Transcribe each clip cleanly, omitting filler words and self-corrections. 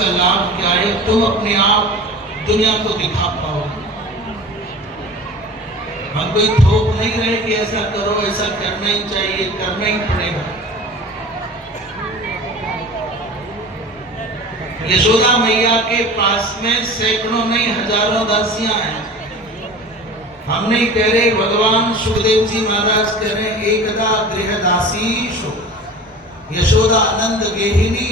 इसका लाभ क्या है, तुम अपने आप दुनिया को दिखा पाओगे। हम कोई थोप नहीं रहे कि ऐसा करो, ऐसा करना ही चाहिए, करना ही पड़ेगा। यशोदा मैया के पास में सैकड़ों नहीं हजारों दासियां हैं। हम नहीं कह रहे, भगवान सुखदेव जी महाराज कह रहे एकदा गृहदासीषु यशोदा आनंद गेहिनी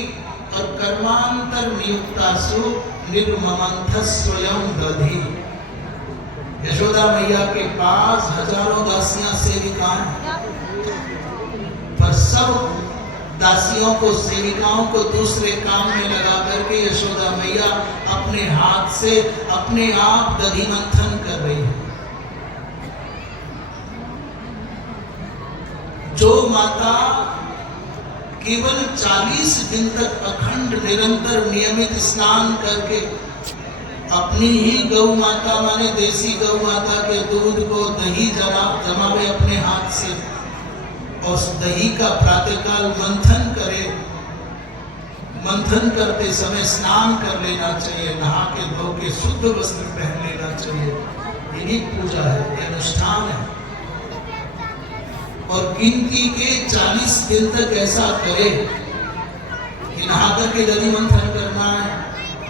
और कर्मांतर नियुक्तासु निर्ममंथ स्वयं दधी। यशोदा मैया के पास हजारों दासियां सेविकाएं, पर सब दासियों को, सेविकाओं को दूसरे काम में लगा करके यशोदा मैया अपने हाथ से अपने आप दधी मंथन कर रही है। जो माता केवल 40 दिन तक अखंड निरंतर नियमित स्नान करके अपनी ही गौ माता माने देसी गौ माता के दूध को दही जमावे अपने हाथ से और उस दही का प्रातःकाल मंथन करे, मंथन करते समय स्नान कर लेना चाहिए, नहा के धो के शुद्ध वस्त्र पहन लेना चाहिए। यही पूजा है, ये अनुष्ठान है। और गिनती के 40 दिन तक ऐसा करे कि नहा करके दधी मंथन करना है।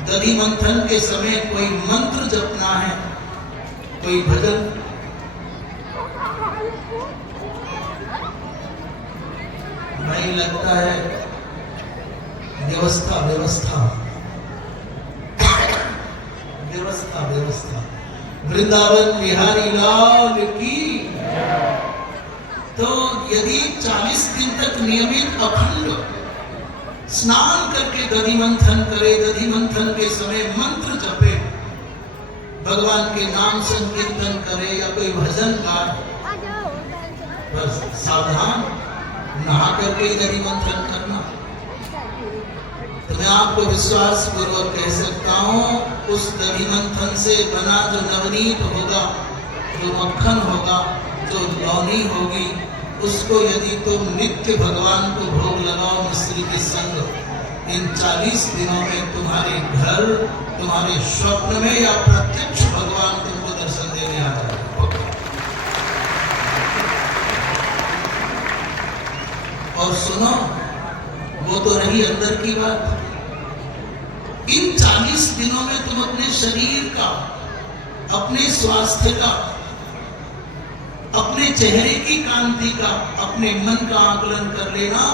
दधी मंथन के समय कोई मंत्र जपना है, कोई भजन। नहीं लगता है व्यवस्था व्यवस्था व्यवस्था व्यवस्था। वृंदावन बिहारी लाल की। तो यदि 40 दिन तक नियमित अखंड स्नान करके दधी मंथन करे, दधी मंथन के समय मंत्र जपे, भगवान के नाम संकीर्तन करे या कोई भजन गाए, बस सावधान, नहा करके दधी मंथन करना। तो मैं आपको विश्वास पूर्वक कह सकता हूँ, उस दधी मंथन से बना जो नवनीत होगा, जो मक्खन होगा, जो लौनी होगी, उसको यदि तुम नित्य भगवान को भोग लगाओ मिश्री के संग, इन 40 दिनों में तुम्हारे घर, तुम्हारे स्वप्न में या प्रत्यक्ष भगवान तुमको दर्शन देने आ जाएगा। और सुनो, वो तो रही अंदर की बात। इन 40 दिनों में तुम अपने शरीर का, अपने स्वास्थ्य का, अपने चेहरे की कांति का, अपने मन का आकलन कर लेना।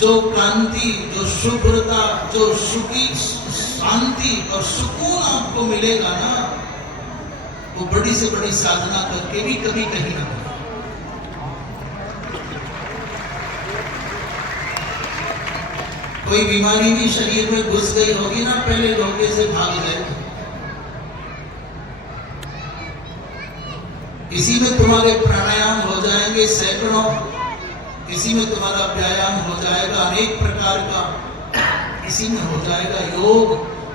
जो कांति, जो शुभ्रता, जो सुखी शांति और सुकून आपको मिलेगा ना, वो बड़ी से बड़ी साधना करके भी कभी कहीं ना कहीं। कोई बीमारी भी शरीर में घुस गई होगी ना, पहले धोखे से भाग जाएगी। इसी में तुम्हारे प्राणायाम हो जाएंगे सैकड़ों, इसी में तुम्हारा व्यायाम हो जाएगा अनेक प्रकार का, इसी में हो जाएगा योग,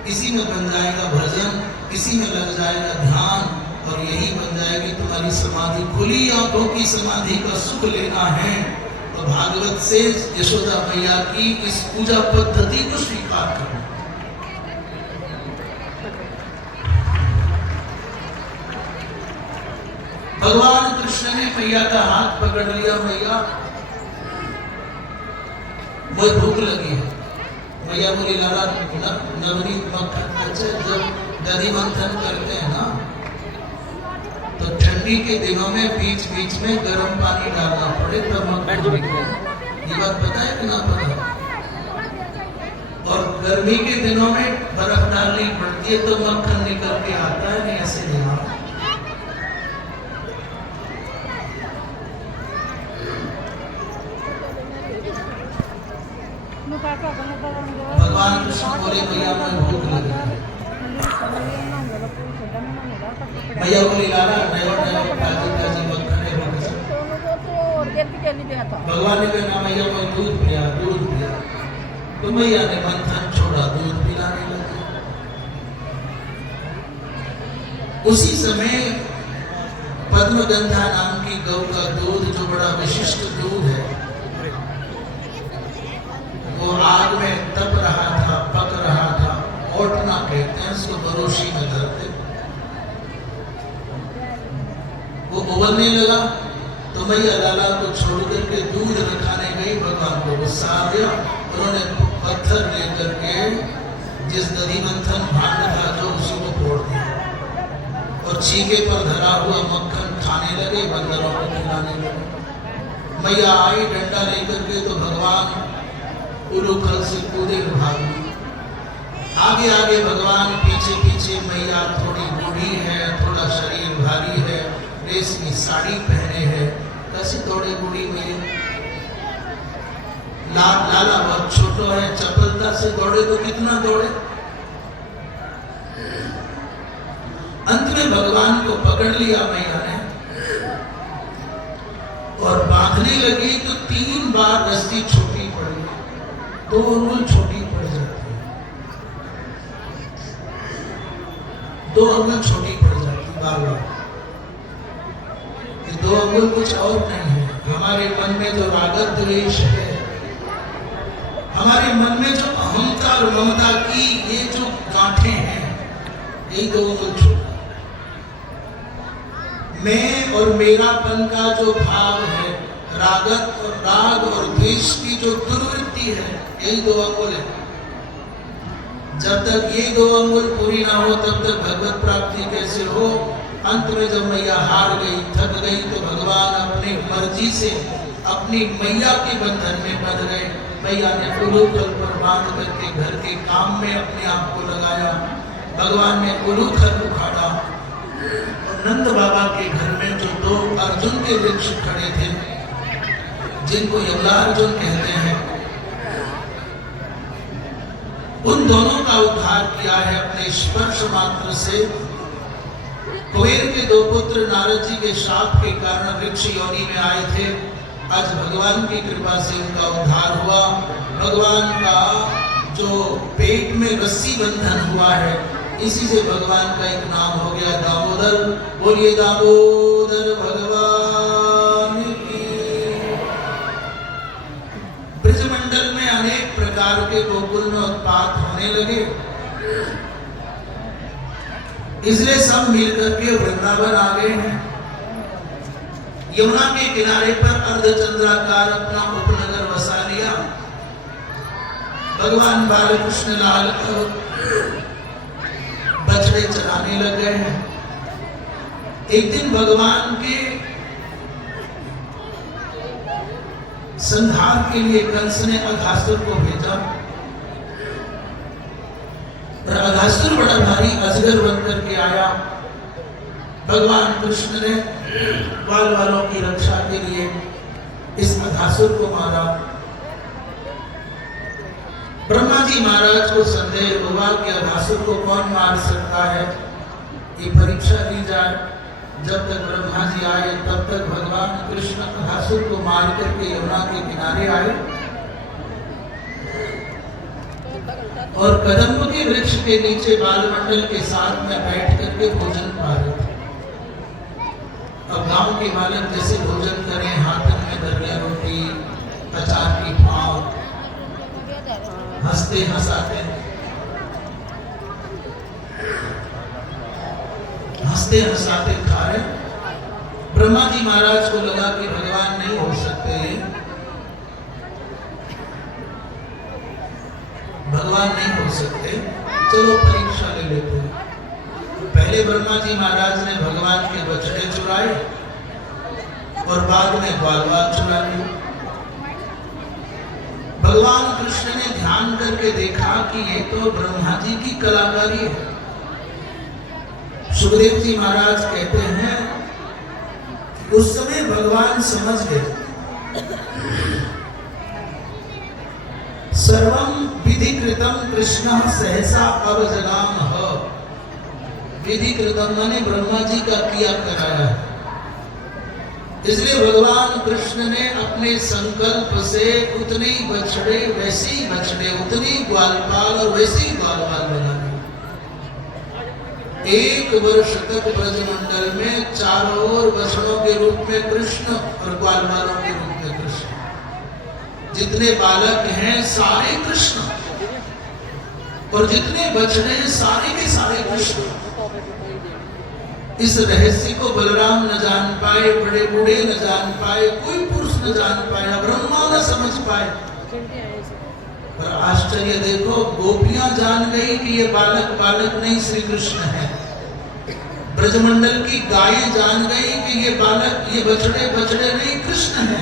इसी में बन जाएगा भजन, इसी में लग जाएगा ध्यान, और यही बन जाएगी तुम्हारी समाधि। खुली आंखों की समाधि का सुख लेना है तो भागवत से यशोदा मैया की इस पूजा पद्धति को स्वीकार करो। भगवान कृष्ण ने मैया का हाथ पकड़ लिया, मैया मुझे भूख लगी है। मैया बोली लाला नवनीत मक्खन। अच्छा, जब दधी मंथन करते हैं ना, तो ठंडी के दिनों में बीच बीच में गर्म पानी डालना पड़े तब मक्खन निकले। ये बात पता है कि ना पता? और गर्मी के दिनों में बर्फ डालनी पड़ती है तो मक्खन निकल के आता है, नहीं ऐसे नहीं आता। भगवान कृष्ण बोले भैया मैं भूख लगी है। भैया बोली लाला नया ताजी ताजी मक्खन है। भगवान ने कहा भैया मैं दूध पिया, दूध पिया। तो भैया ने मंथन छोड़ा, दूध पिलाने लगे। उसी समय पद्मगंधा नाम की गौ का दूध, जो बड़ा विशिष्ट दूध है, वो आग में तप रहा था, पक डोशी में धरते। वो उबलने लगा तो मैया लाला को छोड़ करके दूध रखाने गई। भगवान को गुस्सा आ गया, उन्होंने पत्थर लेकर के जिस दधिमंथन भांड था जो उसी को फोड़ दिया और छीके पर धरा हुआ मक्खन खाने लगे, बंदरों को खिलाने लगे। मैया आई डंडा लेकर के तो भगवान उलूखल से कूदे भागी। आगे आगे भगवान, पीछे पीछे मैया। थोड़ी बूढ़ी है, थोड़ा शरीर भारी है, रेशमी साड़ी पहने है। कैसे दौड़े बूढ़ी मैया? लाला बहुत छोटा है, चपलता से दौड़े तो कितना दौड़े। अंत में भगवान को पकड़ लिया मैया ने और बांधने लगी तो 3 बार रस्सी छोटी पड़ी, 2 अंगुल छोटी पड़ जाती है, 2 अंगुल छोटी पड़ जाती बार बार। 2 अंगुल कुछ और नहीं है, हमारे मन में जो रागत द्वेष है, हमारे मन में जो अहंता और ममता की ये जो गांठें हैं, यही 2 अंगुल छोटा। मैं और मेरापन का जो भाव है, रागत और राग और द्वेष की जो दुर्वृत्ति है, यही 2 अंगुल है। जब तक ये 2 अंगुल पूरी ना हो तब तक भगवत प्राप्ति कैसे हो। अंत में जब मैया हार गई, थक गई, तो भगवान अपनी मर्जी से अपनी मैया के बंधन में बंध गए। मैया ने उलूखल पर बांध करके घर के काम में अपने आप को लगाया। भगवान ने उलूखल उखाड़ा और नंद बाबा के घर में जो 2 अर्जुन के वृक्ष खड़े थे, जिनको यमलार्जुन कहते हैं, उन दोनों का उद्धार किया है अपने स्पर्श मात्र से। कुबेर के 2 पुत्र नारद जी के शाप के कारण वृक्ष योनि में आए थे। आज भगवान की कृपा से उनका उद्धार हुआ। भगवान का जो पेट में रस्सी बंधन हुआ है, इसी से भगवान का एक नाम हो गया दामोदर। बोलिए दामोदर भगवान की। ब्रजमंडल में अनेक प्रकार के गोकुल में उत्पात होने लगे, इसलिए सब मिलकर के वृंदावन आ गए हैं। यमुना के किनारे पर अर्धचंद्राकार अपना उपनगर बसा लिया। भगवान बालकृष्ण लाल बछड़े चराने लग गए हैं। एक दिन भगवान के संहार के लिए कंस ने अघासुर को भेजा और अघासुर बड़ा भारी अजगर बनकर के आया। भगवान कृष्ण ने बाल वालों की रक्षा के लिए इस अघासुर को मारा। ब्रह्मा जी महाराज को संदेह हुआ कि अघासुर को कौन मार सकता है, ये परीक्षा ली जाए। जब तक ब्रह्मा जी आए तब तक भगवान कृष्ण अघासुर को मार करके यमुना के किनारे आए और कदम्ब के वृक्ष के नीचे बालमंडल के साथ में बैठ करके भोजन पा रहे थे। अब गांव के बालक जैसे भोजन करें, हाथन में दरिया रोटी, अचार की पाव, हंसते हंसाते खा रहे। ब्रह्मा जी महाराज को लगा कि भगवान नहीं हो सकते, भगवान नहीं हो सकते, चलो परीक्षा ले लेते हैं। पहले ब्रह्मा जी महाराज ने भगवान के बछड़े चुराए और बाद में ग्वालवाल चुरा लिए। भगवान कृष्ण ने ध्यान करके देखा कि ये तो ब्रह्मा जी की कलाकारी है। सुखदेव जी महाराज कहते हैं कि उस समय भगवान समझ गए सर्वम विधिकृतम कृष्ण सहसा अवजगाम ह। विधिकृतम माने ब्रह्मा जी का किया कराया है। इसलिए भगवान कृष्ण ने अपने संकल्प से उतने बछड़े वैसे ही बछड़े, उतनी ग्वालपाल और वैसे ही ग्वालपाल बना दी। 1 वर्ष तक ब्रजमंडल में चारों ओर बछड़ों के रूप में कृष्ण और ग्वालपालों के रूप में कृष्ण। जितने बालक हैं सारे कृष्ण, और जितने बछड़े सारे के सारे कृष्ण। इस रहस्य को बलराम न जान पाए, बड़े बूढ़े न जान पाए, कोई पुरुष न जान पाया, ब्रह्मा न समझ पाए। पर आश्चर्य देखो, गोपियां जान गई कि ये बालक बालक नहीं श्री कृष्ण है। ब्रजमंडल की गायें जान गई कि ये बालक, ये बछड़े बछड़े नहीं कृष्ण है।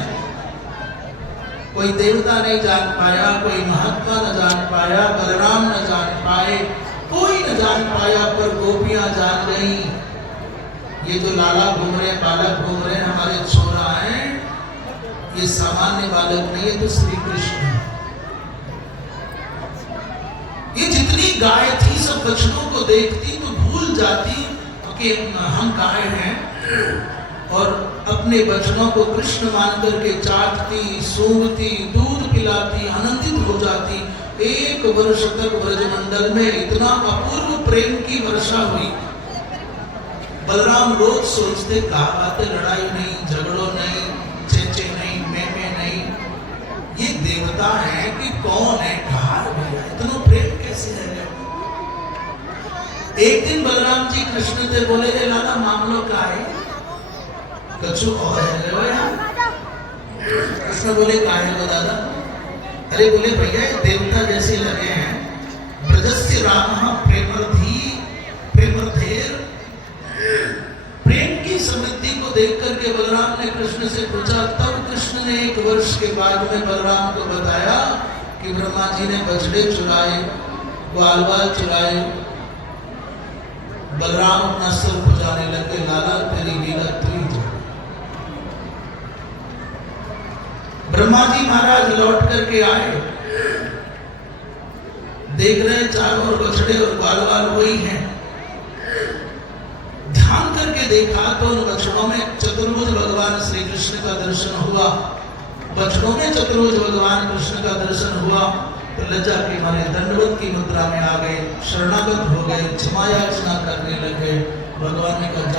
कोई देवता नहीं जान पाया, कोई महात्मा न जान पाया, बलराम न जान पाए, कोई न जान पाया, पर गोपियां जान गई। ये जो लाला घूम रहे, बालक घूम रहे, हमारे छोरा हैं, ये सामान्य बालक नहीं है, तो श्री कृष्ण है। ये जितनी गाय थी सब बछड़ों को देखती तो भूल जाती कि हम गाय हैं, और अपने बछड़ों को कृष्ण मान करके चाटती, सूंघती, दूध पिलाती, आनंदित हो जाती। 1 वर्ष तक ब्रजमंडल में इतना अपूर्व प्रेम की वर्षा हुई। बलराम रोज सोचते, कहा बातें, लड़ाई नहीं, झगड़ों नहीं, चेचे नहीं, मैं नहीं, ये देवता है कि कौन है, कहा भैया इतना प्रेम कैसे है। एक दिन बलराम जी कृष्ण से बोले, रे लाला मामलो का है, कछु और है। कृष्ण बोले, का है वो दादा? अरे बोले भैया देवता जैसे लगे हैं, ब्रजस्य रामः प्रेमर्धी प्रेमर्धेर। प्रेम की समृद्धि को देख करके बलराम ने कृष्ण से पूछा। तब कृष्ण ने 1 वर्ष के बाद में बलराम को बताया कि ब्रह्मा जी ने बछड़े चुराए, ग्वाल बाल चुराए। बलराम अपना सिर खुजाने लगे, लाला तेरी लीला तू ही जाने। ब्रह्मा जी महाराज लौट करके आए, देख रहे चारों ओर बछड़े और ग्वाल बाल वही हैं। ध्यान करके देखा तो उन बछड़ों में चतुर्भुज भगवान श्री कृष्ण का दर्शन हुआ। बछड़ों में चतुर्भुज भगवान कृष्ण का दर्शन हुआ तो लज्जा के मारे दंडवत की मुद्रा में आ गए, शरणागत हो गए, क्षमा याचना करने लगे। भगवान ने कहा